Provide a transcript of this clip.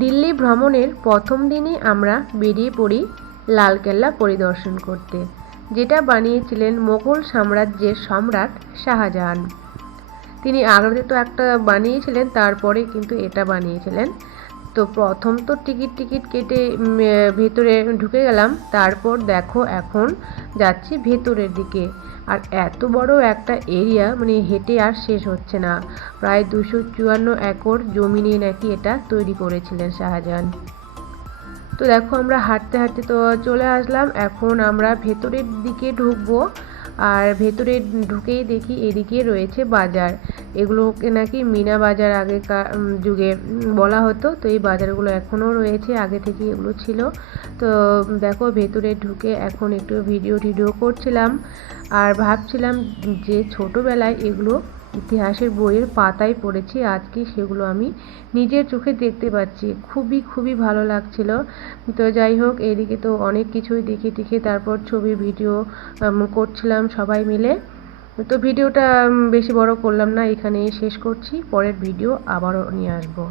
দিল্লি ভ্রমণের প্রথম দিনই আমরা বেরিয়ে পড়ি লালকেল্লা পরিদর্শন করতে, যেটা বানিয়েছিলেন মুঘল সাম্রাজ্যের সম্রাট শাহজাহান। তিনি আগ্রাতে তো একটা বানিয়েছিলেন, তারপরে কিন্তু এটা বানিয়েছিলেন। তো প্রথম তো টিকিট কেটে ভেতরে ঢুকে গেলাম। তারপর দেখো এখন যাচ্ছি ভেতরের দিকে। আর এত বড় একটা এরিয়া, মানে হেঁটে আর শেষ হচ্ছে না। প্রায় 254 একর জমি নিয়ে নাকি এটা তৈরি করেছিলেন শাহজাহান। তো দেখো আমরা হাঁটতে হাঁটতে তো চলে আসলাম। এখন আমরা ভেতরের দিকে ঢুকবো। আর ভেতরে ঢুকেই দেখি এদিকে রয়েছে বাজার। এগুলোকে নাকি মিনা বাজার আগেকার যুগে বলা হতো। তো এই বাজারগুলো এখনও রয়েছে, আগে থেকে এগুলো ছিল। তো দেখো ভেতরে ঢুকে এখন একটু ভিডিও করছিলাম। আর ভাবছিলাম যে ছোটোবেলায় এগুলো ইতিহাসের বইয়ের পাতায় পড়েছি, আজকে সেগুলো আমি নিজের চোখে দেখতে পাচ্ছি। খুবই ভালো লাগছিল। তো যাই হোক, এদিকে তো অনেক কিছুই দেখে তারপর ছবি ভিডিও করছিলাম সবাই মিলে। তো ভিডিওটা বেশি বড় করলাম না, এখানেই শেষ করছি। পরের ভিডিও আবারও নিয়ে আসবো।